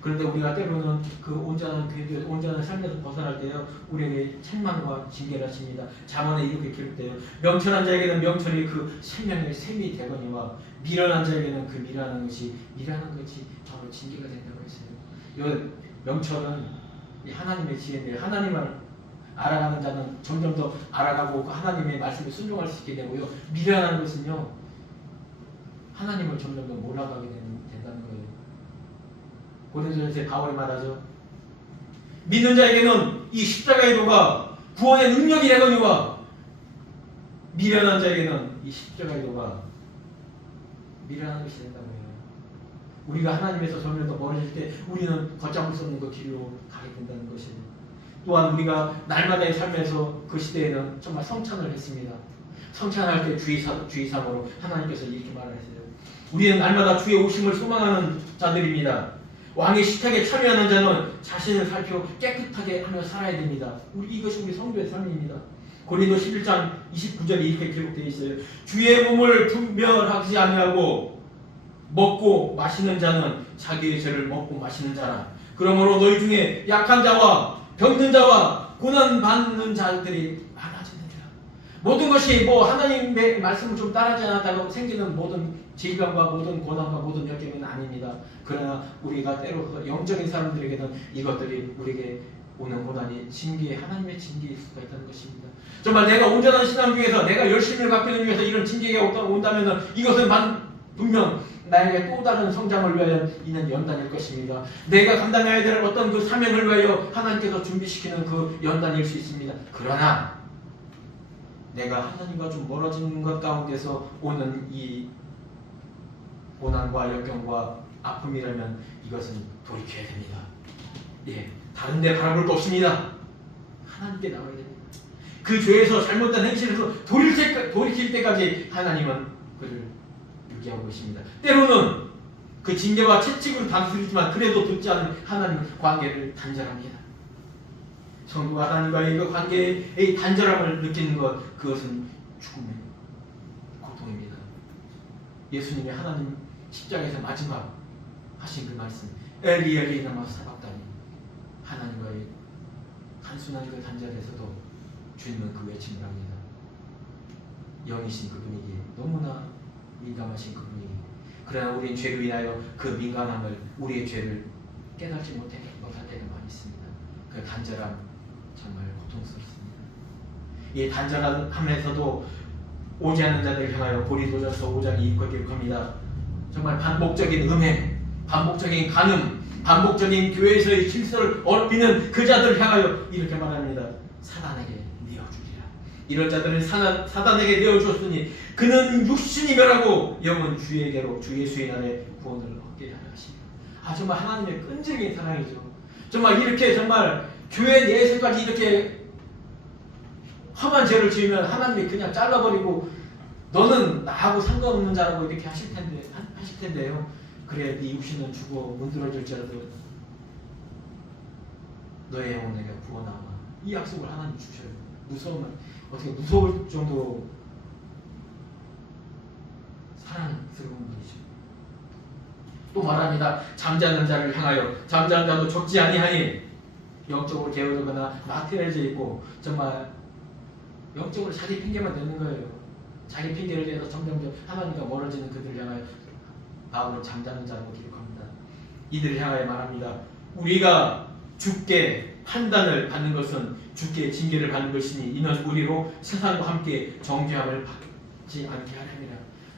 그런데 우리가 때로는 그 온전한 삶에서 벗어날 때요, 우리에게 책망과 징계를 하십니다. 잠언에 이렇게 기록돼요. 명철한 자에게는 명철이 그 생명의 샘이 되거니와 미련한 자에게는 그 미련한 것이 바로 징계가 된다고 했어요. 이 명철은 하나님의 지혜인데, 하나님을 알아가는 자는 점점 더 알아가고 그 하나님의 말씀에 순종할 수 있게 되고요. 미련한 것은요, 하나님을 점점 더 몰아가게 된다는 거예요. 고린도전서에 바울이 말하죠. 믿는 자에게는 이 십자가의 도가 구원의 능력이 되거니와 미련한 자에게는 이 십자가의 도가 미련한 것이 된다고 해요. 우리가 하나님에서 점점 더 멀어질 때 우리는 걷잡을 수 없는 그 길로 가게 된다는 것이에요. 또한 우리가 날마다의 삶에서 그 시대에는 정말 성찬을 했습니다. 성찬할 때 주의사항으로 하나님께서 이렇게 말하셨어요. 우리는 날마다 주의 오심을 소망하는 자들입니다. 왕의 식탁에 참여하는 자는 자신을 살펴 깨끗하게 하며 살아야 됩니다. 이것이 우리 성도의 삶입니다. 고린도 11장 29절에 이렇게 기록되어 있어요. 주의 몸을 분별하지 아니하고 먹고 마시는 자는 자기의 죄를 먹고 마시는 자라. 그러므로 너희 중에 약한 자와 병든 자와 고난받는 자들이 많아지느니라. 모든 것이 하나님의 말씀을 좀 따르지 않았다고 생기는 모든 질병과 모든 고난과 모든 역경은 아닙니다. 그러나 우리가 때로 영적인 사람들에게는 이것들이 우리에게 오는 고난이 하나님의 징계일 수가 있다는 것입니다. 정말 내가 온전한 신앙 중에서 내가 열심을 갖기 위해서 이런 징계가 온다면 이것은 분명 나에게 또 다른 성장을 위하여 있는 연단일 것입니다. 내가 감당해야 될 어떤 그 사명을 위하여 하나님께서 준비시키는 그 연단일 수 있습니다. 그러나 내가 하나님과 좀 멀어지는 것 가운데서 오는 이 고난과 역경과 아픔이라면 이것은 돌이켜야 됩니다. 다른 데 바라볼 거 없습니다. 하나님께 나와야 됩니다. 그 죄에서 잘못된 행실에서 돌이킬 때까지 하나님은 그를 유지하고 계십니다. 때로는 그 징계와 채찍으로 다스리지만 그래도 듣지 않는 하나님은 관계를 단절합니다. 성도가 하나님과의 그 관계의 단절함을 느끼는 그것은 죽음의 고통입니다. 예수님이 하나님 십자가에서 마지막 하신 그 말씀, 엘리 엘리 라마 사박다니, 하나님과의 단순한 그 단절에서도 주님은 그 외침을 합니다. 영이신 그분에게 너무나 민감하신 그분이, 그러나 우리는 죄로 인하여 그 민감함을, 우리의 죄를 깨닫지 못할 때가 많이 있습니다. 그 단절함 정말 고통스럽습니다. 이 단절함에서도 오지 않는 자들을 향하여 고린도전서 5장 2절 기록합니다. 정말 반복적인 음행, 반복적인 간음, 반복적인 교회에서의 질서를 어렵히는 그 자들을 향하여 이렇게 말합니다. 사단에게 내어주리라. 이런 자들은 사단에게 내어줬으니 그는 육신이 멸하고 영은 주에게로 주 예수의 날에 구원을 얻게 하려 하십니다. 정말 하나님의 끈질긴 사랑이죠. 정말 이렇게 정말 교회 내에서까지 이렇게 험한 죄를 지으면 하나님이 그냥 잘라버리고 너는 나하고 상관없는 자라고 이렇게 하실 텐데요. 그래 네 육신은 죽어 문드러질지라도 너의 영혼 내가 구원하마. 이 약속을 하나님 주셔요. 무서우면 어떻게 무서울 정도로 사랑스러운 분이죠. 또 말합니다. 잠자는 자를 향하여 잠자는 자도 적지 아니하니 영적으로 게으르거나 나태해져 있고 정말 영적으로 자기 핑계만 대는 거예요. 자기 핑계를 대서 점점점 하나님과 멀어지는 그들을 향하여 바울은 잠자는 자라고 기록합니다. 이들을 향하여 말합니다. 우리가 주께 판단을 받는 것은 주께 징계를 받는 것이니 이는 우리로 세상과 함께 정죄함을 받지 않게 하렵니다.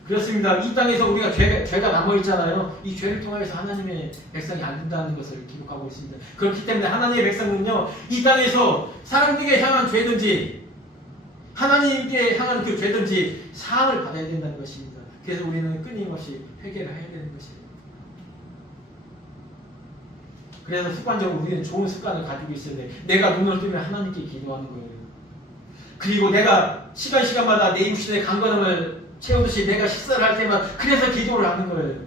그렇습니다. 이 땅에서 우리가 죄가 남아있잖아요. 이 죄를 통해서 하나님의 백성이 안 된다는 것을 기록하고 있습니다. 그렇기 때문에 하나님의 백성은요, 이 땅에서 사람들에게 향한 죄든지 하나님께 향한 그 죄든지 사함을 받아야 된다는 것입니다. 그래서 우리는 끊임없이 회개를 해야 되는 것입니다. 그래서 습관적으로 우리는 좋은 습관을 가지고 있어야 돼. 내가 눈을 뜨면 하나님께 기도하는 거예요. 그리고 내가 시간마다 내 육신의 강건함을 채우듯이 내가 식사를 할 때마다 그래서 기도를 하는 거예요.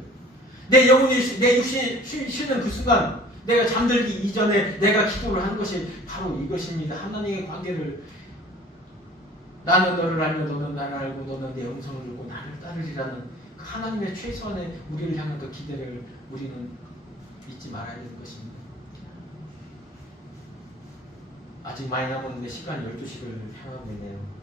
내 영혼이 내 육신이 쉬는 그 순간 내가 잠들기 이전에 내가 기도를 하는 것이 바로 이것입니다. 하나님의 관계를 나는 너를 알며 너는 나를 알고 너는 내 음성을 듣고 나를 따르리라는 그 하나님의 최소한의 우리를 향한 그 기대를 우리는 잊지 말아야 되는 것입니다. 아직 많이 남았는데 시간이 12시를 향하고 있네요.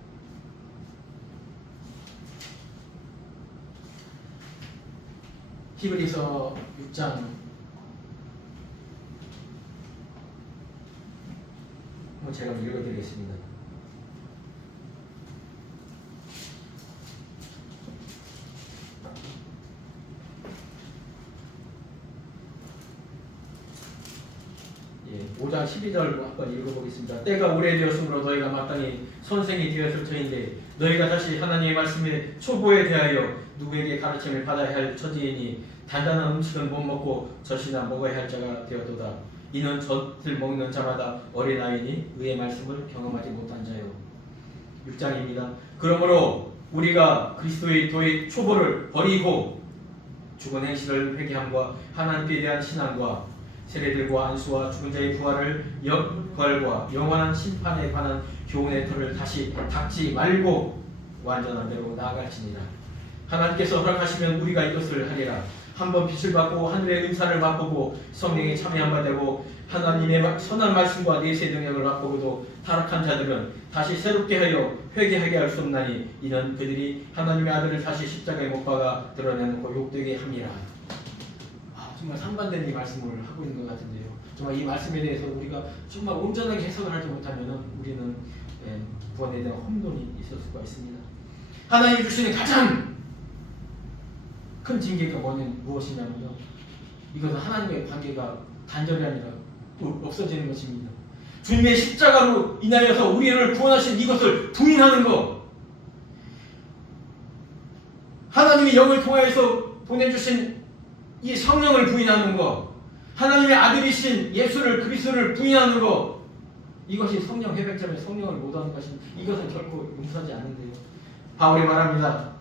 히브리서 6장 제가 읽어드리겠습니다. 예, 5장 12절 한번 읽어보겠습니다. 때가 오래되었으므로 너희가 마땅히 선생이 되었을 터인데 너희가 다시 하나님의 말씀의 초보에 대하여 누구에게 가르침을 받아야 할 처지이니 단단한 음식은 못 먹고 젖이나 먹어야 할 자가 되어도다. 이는 젖을 먹는 자마다 어린아이니 의의 말씀을 경험하지 못한 자요. 6장입니다. 그러므로 우리가 그리스도의 도의 초보를 버리고 죽은 행실을 회개함과 하나님께 대한 신앙과 세례들과 안수와 죽은 자의 부활을 부활과 영원한 심판에 관한 교훈의 틀을 다시 닦지 말고 완전한 대로 나아갈지니라. 하나님께서 허락하시면 우리가 이것을 하리라. 한번 빛을 받고 하늘의 은사를 맛보고 성령에 참여한 바 되고 하나님의 선한 말씀과 내세 능력을 맛보고도 타락한 자들은 다시 새롭게 하여 회개하게 할 수 없나니 이는 그들이 하나님의 아들을 다시 십자가에 못 박아 드러내놓고 욕되게 함이라. 정말 상반된 이 말씀을 하고 있는 것 같은데요. 정말 이 말씀에 대해서 우리가 정말 온전하게 해석을 하지 못하면 우리는 구원에 대한 혼돈이 있을 수가 있습니다. 하나님이 주시는 가장 큰 징계가 무엇이냐면요, 이것은 하나님과의 관계가 단절이 아니라 없어지는 것입니다. 주님의 십자가로 인하여서 우리를 구원하신 이것을 부인하는 것, 하나님이 영을 통하여서 보내주신 이 성령을 부인하는 것, 하나님의 아들이신 예수를 그리스도를 부인하는 것, 이것이 성령 회백점에 성령을 못하는 것입니다. 이것은 결코 용서하지 않는데요. 바울이 말합니다.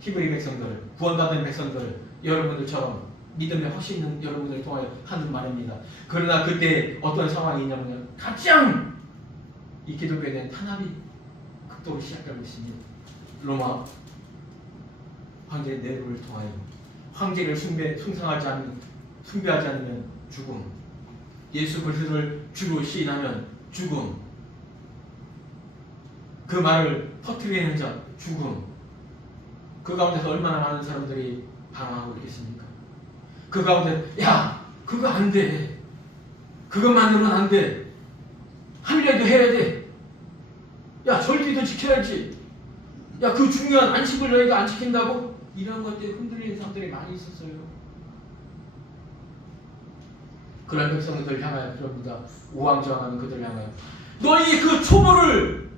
히브리 백성들, 구원받은 백성들, 여러분들처럼 믿음에 확신 있는 여러분들을 통하여 하는 말입니다. 그러나 그때 어떤 상황이 있냐면 가장 이 기독교에 대한 탄압이 극도로 시작되고 있습니다. 로마 황제 네로를 통하여 황제를 숭배하지 않으면 죽음, 예수 그리스도를 주로 시인하면 죽음, 그 말을 퍼뜨리는 자 죽음. 그 가운데서 얼마나 많은 사람들이 방황하고 있겠습니까? 그 가운데 야 그거 안 돼, 그것만으로는 안 돼. 할례도 해야 돼. 야, 절기도 지켜야지. 야, 그 중요한 안식을 너희가 안 지킨다고? 이런 것들에 흔들리는 사람들이 많이 있었어요. 그런 백성들 향하여 그럽니다. 우왕좌왕하는 그들을 향하여 너희 그 초보를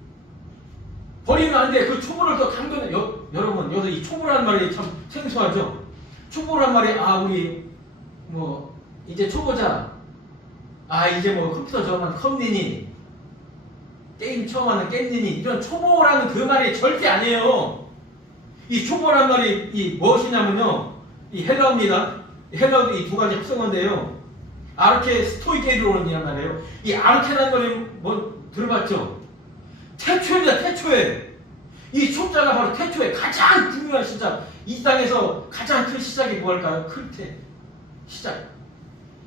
버리면 안 돼. 그 초보를 더 강건해. 여러분, 여기서 이 초보라는 말이 참 생소하죠? 초보란 말이, 우리 뭐 이제 초보자, 이제 뭐 컴퓨터 처음 하는 컴니니, 게임 처음 하는 겜니니, 이런 초보라는 그 말이 절대 아니에요. 이 초보란 말이 이 무엇이냐면요, 이 헬라어입니다. 헬라어도 이 두 가지 합성어인데요, 아르케 스토이케이로는 말이에요. 이 아르케라는 말이 뭐 들어봤죠? 태초입니다. 태초에. 이 초자가 바로 태초에 가장 중요한 시작. 이 땅에서 가장 큰 시작이 무엇일까요? 클 때. 시작.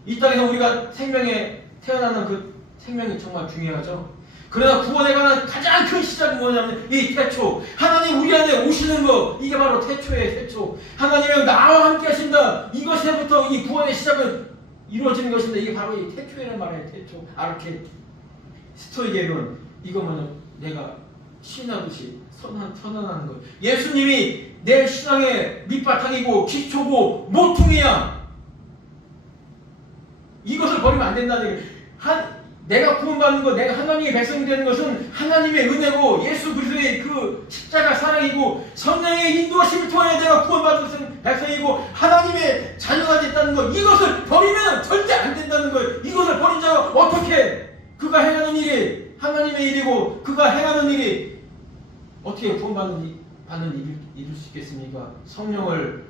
이 땅에서 우리가 생명에 태어나는 그 생명이 정말 중요하죠. 그러나 구원에 관한 가장 큰 시작은 뭐냐면 이 태초. 하나님 우리 안에 오시는 거, 이게 바로 태초의 태초. 하나님은 나와 함께 하신다. 이것에부터 이 구원의 시작은 이루어지는 것인데, 이게 바로 이 태초라는 말이에요. 태초. 아르케 스토이게론. 이거는 내가 신하듯이 선언하는 거예요. 예수님이 내 신앙의 밑바탕이고 기초고 모퉁이야. 이것을 버리면 안 된다는 얘기예요. 내가 구원받는 것, 내가 하나님의 백성이 되는 것은 하나님의 은혜고 예수 그리스도의 그 십자가 사랑이고 성령의 인도하심을 통해 내가 구원받은 백성이고 하나님의 자녀가 됐다는 것, 이것을 버리면 절대 안 된다는 거예요. 이것을 버린 자가 어떻게, 그가 행하는 일이 하나님의 일이고 그가 행하는 일이 어떻게 구원받는 일을 이룰 수 있겠습니까? 성령을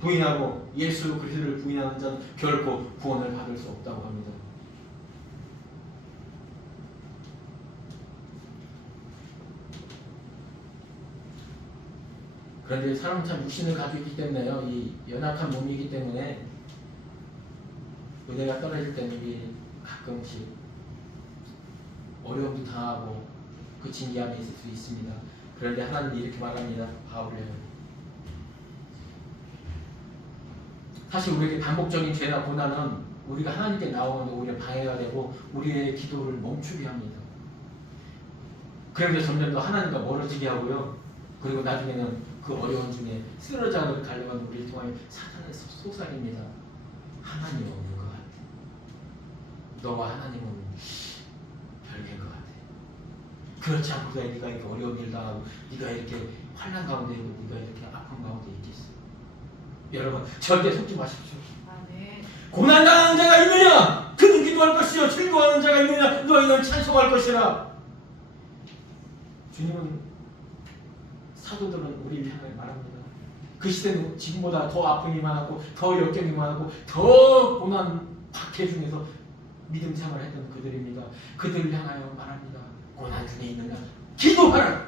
부인하고 예수 그리스도를 부인하는 자는 결코 구원을 받을 수 없다고 합니다. 그런데 사람은 참 육신을 가지고 있기 때문에요, 이 연약한 몸이기 때문에 은혜가 떨어질 때는 우리 가끔씩 어려움도 당하고 그 징계함이 있을 수 있습니다. 그런데 하나님이 이렇게 말합니다. 바울은 사실 우리에게 반복적인 죄나 고난은 우리가 하나님께 나오면 오히려 방해가 되고 우리의 기도를 멈추게 합니다. 그러면서 점점 더 하나님과 멀어지게 하고요. 그리고 나중에는 그 어려운 중에 쓰러져 가려면 우리를 통하여 사탄의 소살입니다. 하나님 없는 것 같아. 너와 하나님은 별개인 것 같아. 그렇지 않고서 네가 이렇게 어려운 일 당하고 네가 이렇게 환난 가운데 있고 네가 이렇게 아픈 가운데 있겠어. 여러분 절대 속지 마십시오. 고난 당하는 자가 있느냐? 그는 기도할 것이요 즐거워하는 자가 있느냐? 너희는 찬송할 것이라. 주님은, 사도들은 우리를 향해 말합니다. 그 시대는 지금보다 더 아픔이 많았고 더 역경이 많았고 더 고난 박해 중에서 믿음 생활을 했던 그들입니다. 그들을 향하여 말합니다. 고난 중에 있느냐? 기도하라.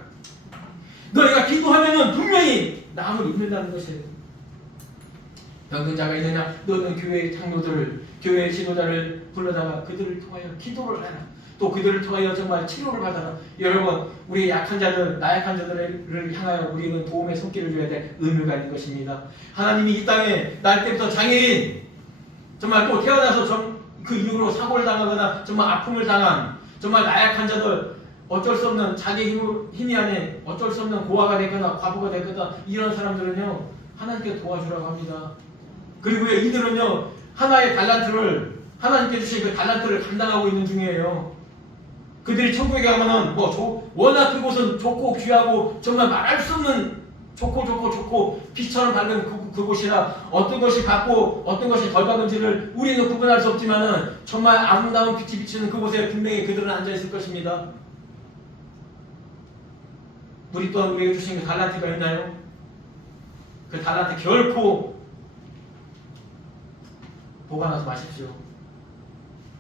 너희가 기도하면은 분명히 남을 입는다는 것이에요. 병든 자가 있느냐? 너는 교회의 장로들을, 교회의 지도자를 불러다가 그들을 통하여 기도를 하라. 또 그들을 통하여 정말 치료를 받아라. 여러분, 우리 약한 자들, 나약한 자들을 향하여 우리는 도움의 손길을 줘야 될 의무가 있는 것입니다. 하나님이 이 땅에 날 때부터 장애인, 정말 또 태어나서 그 이후로 사고를 당하거나 정말 아픔을 당한 정말 나약한 자들, 어쩔 수 없는 자기 힘이 안에 어쩔 수 없는 고아가 되거나 과부가 되거나 이런 사람들은요, 하나님께 도와주라고 합니다. 그리고 이들은요, 하나의 달란트를, 하나님께 주신 그 달란트를 감당하고 있는 중이에요. 그들이 천국에 가면은 워낙 그곳은 좋고 귀하고 정말 말할 수 없는 좋고 빛처럼 밝은 그곳이라 어떤 것이 받고 어떤 것이 덜 받은지를 우리는 구분할 수 없지만은 정말 아름다운 빛이 비치는 그곳에 분명히 그들은 앉아 있을 것입니다. 우리 또한 우리에게 주신 그 달란트가 있나요? 그 달란트 결코 보관하지 마십시오.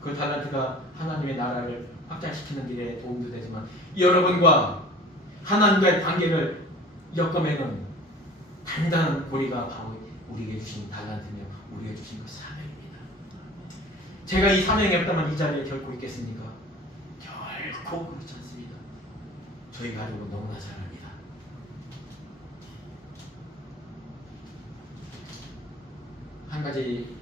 그 달란트가 하나님의 나라를 확장시키는 일에 도움도 되지만 여러분과 하나님과의 관계를 엮어매는 단단한 고리가 바로 우리에게 주신 달란트며 우리에게 주신 그 사명입니다. 제가 이 사명이 없다면 이 자리에 결코 있겠습니까? 결코 그렇지 않습니다. 저희 가족은 너무나 잘 압니다. 한 가지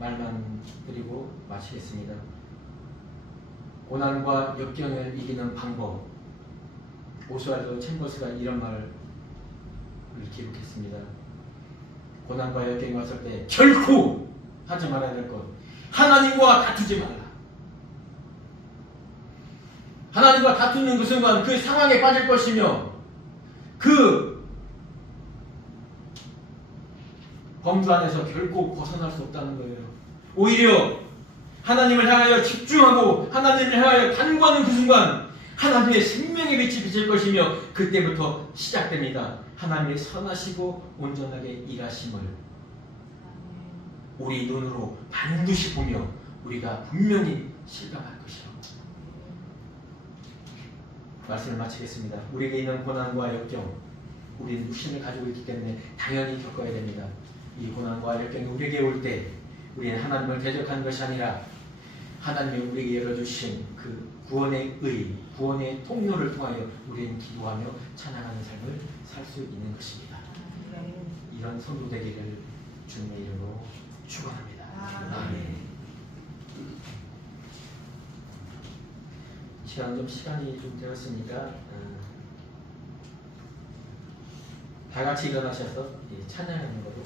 말만 드리고 마치겠습니다. 고난과 역경을 이기는 방법. 오스왈드 챔버스가 이런 말을 기록했습니다. 고난과 역경이 왔을 때 결코 하지 말아야 될 것, 하나님과 다투지 말라. 하나님과 다투는 그 순간 그 상황에 빠질 것이며 그 범주 안에서 결코 벗어날 수 없다는 거예요. 오히려 하나님을 향하여 집중하고 하나님을 향하여 간구하는 그 순간 하나님의 생명의 빛이 비칠 것이며 그때부터 시작됩니다. 하나님의 선하시고 온전하게 일하심을 우리 눈으로 반드시 보며 우리가 분명히 실감할 것이요. 말씀을 마치겠습니다. 우리에게 있는 고난과 역경, 우리는 육신을 가지고 있기 때문에 당연히 겪어야 됩니다. 이 고난과 역경이 우리에게 올 때 우리는 하나님을 대적하는 것이 아니라 하나님이 우리에게 열어주신 그 구원의 의, 구원의 통로를 통하여 우리는 기도하며 찬양하는 삶을 살 수 있는 것입니다. 이런 성도 되기를 주님의 이름으로 축원합니다. 아멘. 시간이 좀 되었으니까 다 같이 일어나셔서 찬양하는 거로.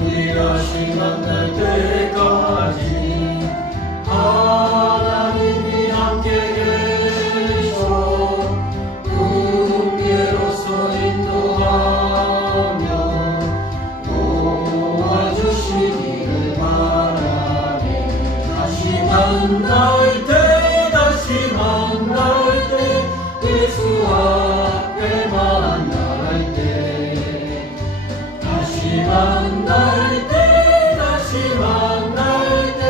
우리 다시 만날 때까지 하나님이 함께 계셔 은혜로서 인도하며 도와주시기를 바라네. 다시 만날 때 예수 앞에 만날 때 다시 만날 때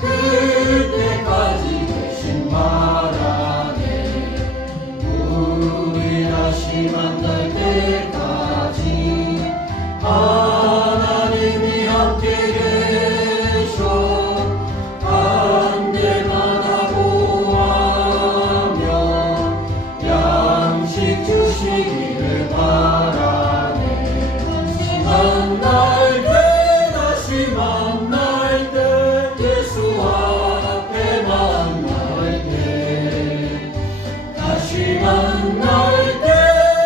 그때까지 계신 바라네. 우리 다시 만날 때까지 하나님이 함께 계셔 안내만 하고 하며 양식 주시기를 바라네. 다시 만날 때 예수 앞에 만날 때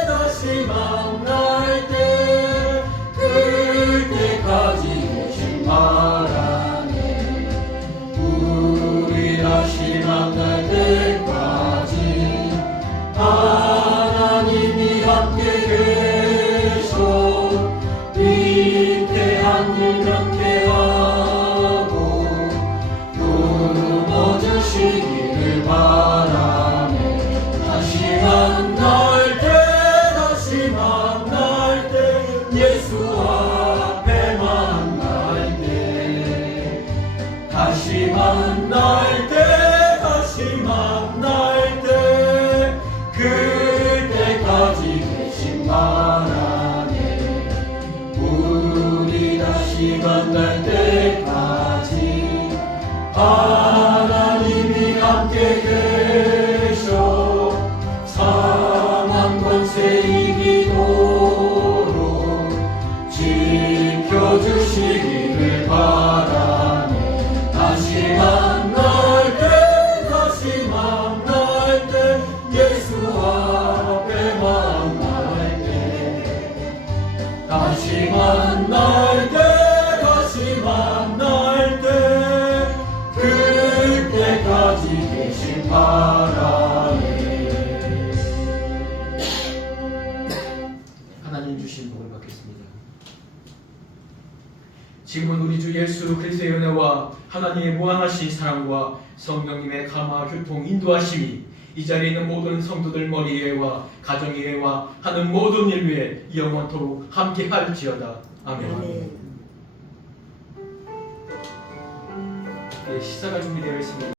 다시 만날 때 그때까지 계신 바라네. 우리 다시 만날 때까지 하나님이 함께 계셔 위대한 일 명쾌하고 이루어 주시기를 바라네. 다시 만날 때 예수 앞에 만날 때 다시 만날 때 그때까지 계신 바라네. 우리 다시 만날 때까지 하나님이 함께 계셔 상한 권세 이기도록 지켜주시기를 바라네. 다시 만날 때 예수 앞에 만날 때 다시 만날 때 그때까지 계신 바라네. 하나님 주신 복을 받겠습니다. 지금은 우리 주 예수 그리스도의 은혜와 하나님의 무한하신 사랑과 성령님의 감화 교통 인도하심이 이 자리에 있는 모든 성도들 머리 위에와 가정 위에와 하는 모든 일 위에 영원토록 함께 할지어다. 아멘. 네, 시사가 준비되어 있습니다.